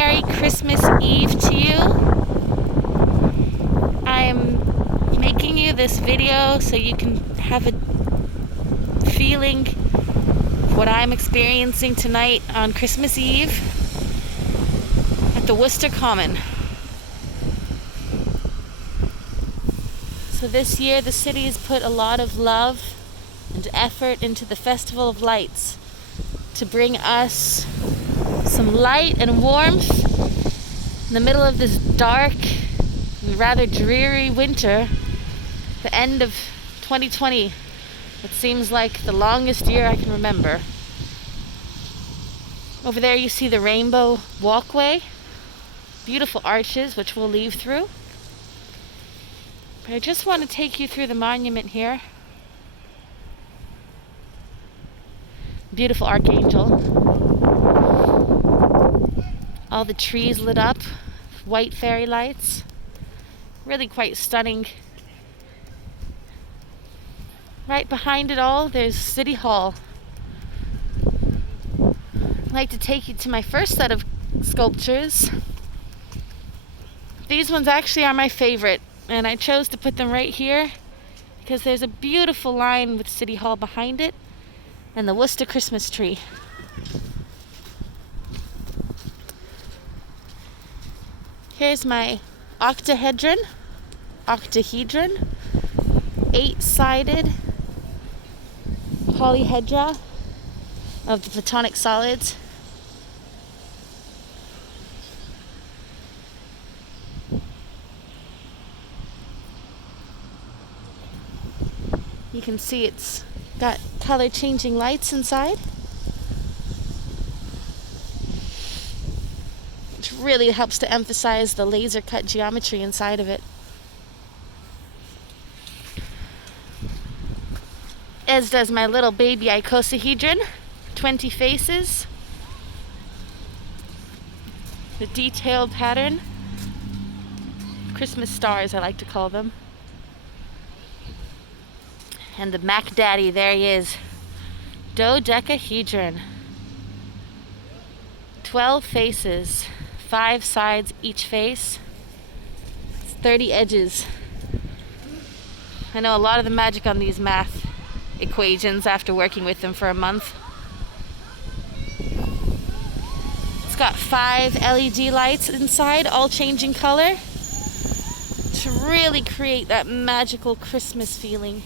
Merry Christmas Eve to you. I'm making you this video so you can have a feeling of what I'm experiencing tonight on Christmas Eve at the Worcester Common. So this year the city has put a lot of love and effort into the Festival of Lights to bring us some light and warmth in the middle of this dark and rather dreary winter, the end of 2020. It seems like the longest year I can remember. Over there you see the rainbow walkway, beautiful arches which we'll leave through. But I just want to take you through the monument here. Beautiful archangel. All the trees lit up, white fairy lights. Really quite stunning. Right behind it all, there's City Hall. I'd like to take you to my first set of sculptures. These ones actually are my favorite, and I chose to put them right here because there's a beautiful line with City Hall behind it and the Worcester Christmas tree. Here's my octahedron, 8-sided polyhedra of the platonic solids. You can see it's got color changing lights inside, which really helps to emphasize the laser cut geometry inside of it. As does my little baby icosahedron, 20 faces, the detailed pattern, Christmas stars I like to call them. And the Mac Daddy, there he is, dodecahedron, 12 faces, 5 sides each face, it's 30 edges. I know a lot of the magic on these math equations after working with them for a month. It's got 5 LED lights inside, all changing color to really create that magical Christmas feeling.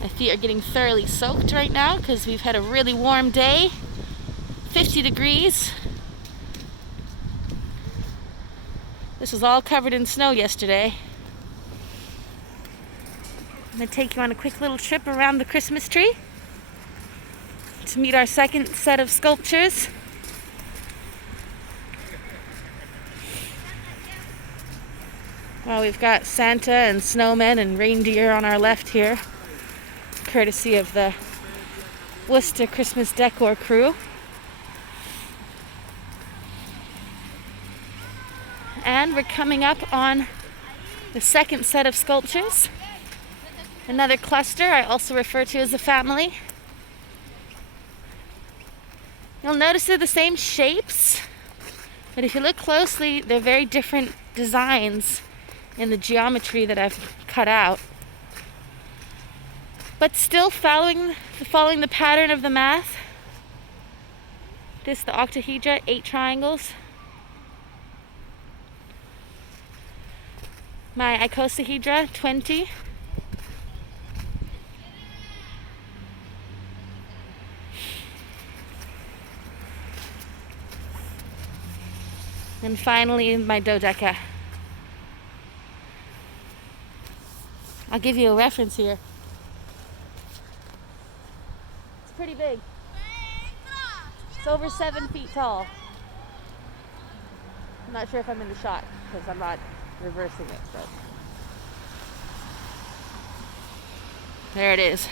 My feet are getting thoroughly soaked right now because we've had a really warm day, 50 degrees. This was all covered in snow yesterday. I'm going to take you on a quick little trip around the Christmas tree to meet our second set of sculptures. Well, we've got Santa and snowmen and reindeer on our left here, courtesy of the Worcester Christmas Decor crew. And we're coming up on the second set of sculptures, another cluster I also refer to as a family. You'll notice they're the same shapes, but if you look closely, they're very different designs in the geometry that I've cut out. But still following the pattern of the math. This is the octahedra, 8 triangles. My icosahedra, 20. And finally, my dodeca. I'll give you a reference here. It's pretty big. It's over 7 feet tall. I'm not sure if I'm in the shot because I'm not reversing it, but there it is.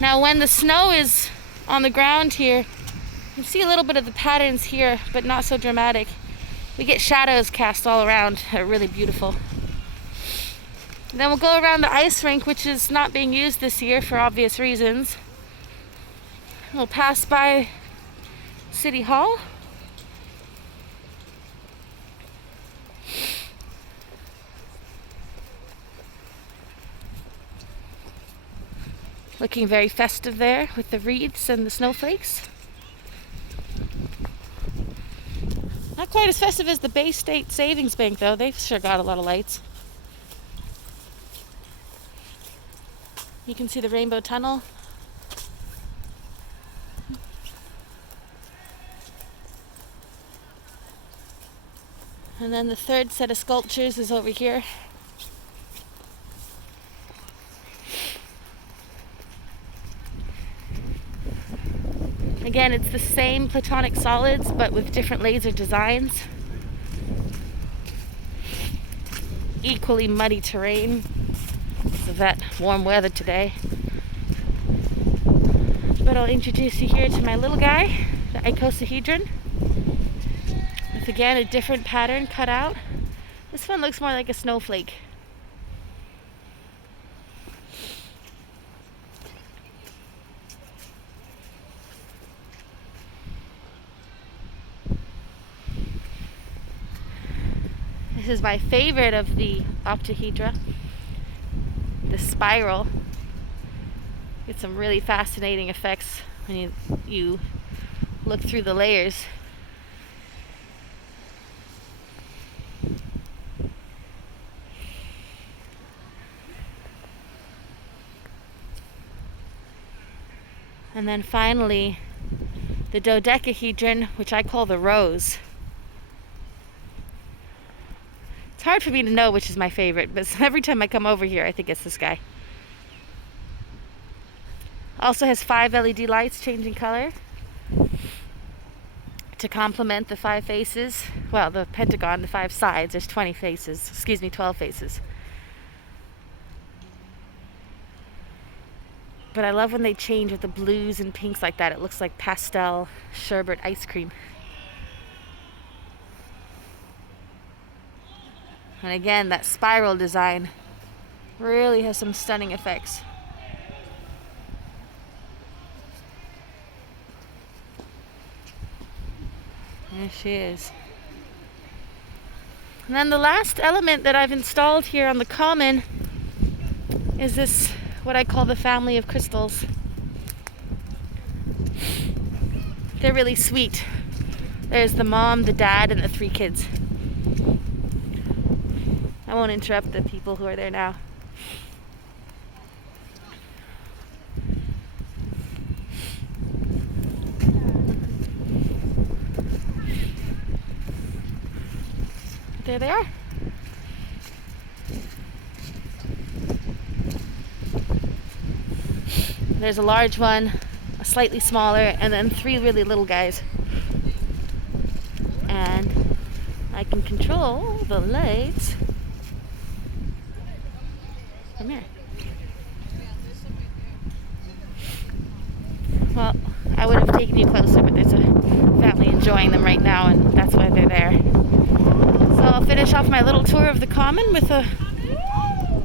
Now when the snow is on the ground here, you see a little bit of the patterns here, but not so dramatic. We get shadows cast all around. They're really beautiful. And then we'll go around the ice rink, which is not being used this year for obvious reasons. We'll pass by City Hall. Looking very festive there with the wreaths and the snowflakes. Not quite as festive as the Bay State Savings Bank, though. They've sure got a lot of lights. You can see the Rainbow Tunnel. And then the third set of sculptures is over here. Again, it's the same platonic solids, but with different laser designs. Equally muddy terrain because of that warm weather today. But I'll introduce you here to my little guy, the icosahedron. With again a different pattern cut out. This one looks more like a snowflake. This is my favorite of the octahedra, the spiral. Get some really fascinating effects when you look through the layers. And then finally, the dodecahedron, which I call the rose. It's hard for me to know which is my favorite, but every time I come over here, I think it's this guy. Also has 5 LED lights changing color to complement the 5 faces. Well, the pentagon, the 5 sides, there's 12 faces. But I love when they change with the blues and pinks like that. It looks like pastel sherbet ice cream. And again, that spiral design really has some stunning effects. There she is. And then the last element that I've installed here on the Common is this, what I call the family of crystals. They're really sweet. There's the mom, the dad, and the 3 kids. I won't interrupt the people who are there now. There they are. There's a large one, a slightly smaller, and then 3 really little guys. And I can control the lights. Come here. Well, I would have taken you closer, but there's a family enjoying them right now, and that's why they're there. So I'll finish off my little tour of the Common with a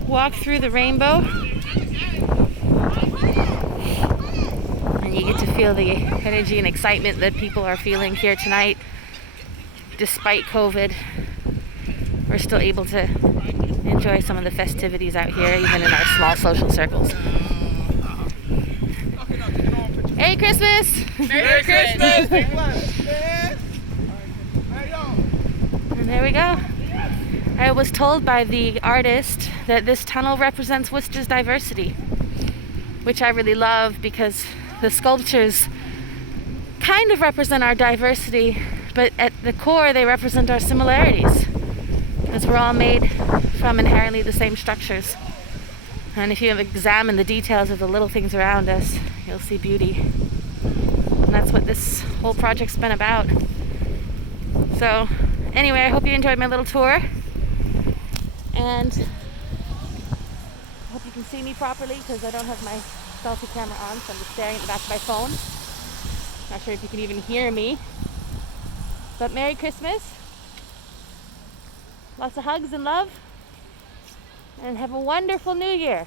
walk through the rainbow. And you get to feel the energy and excitement that people are feeling here tonight. Despite COVID, we're still able to enjoy some of the festivities out here, even in our small social circles. Merry Christmas! Merry Christmas! And there we go. I was told by the artist that this tunnel represents Worcester's diversity, which I really love because the sculptures kind of represent our diversity, but at the core they represent our similarities, because we're all made from inherently the same structures. And if you examine the details of the little things around us, you'll see beauty. And that's what this whole project's been about. So anyway, I hope you enjoyed my little tour, and I hope you can see me properly because I don't have my selfie camera on, so I'm just staring at the back of my phone. Not sure if you can even hear me. But Merry Christmas. Lots of hugs and love. and have a wonderful new year.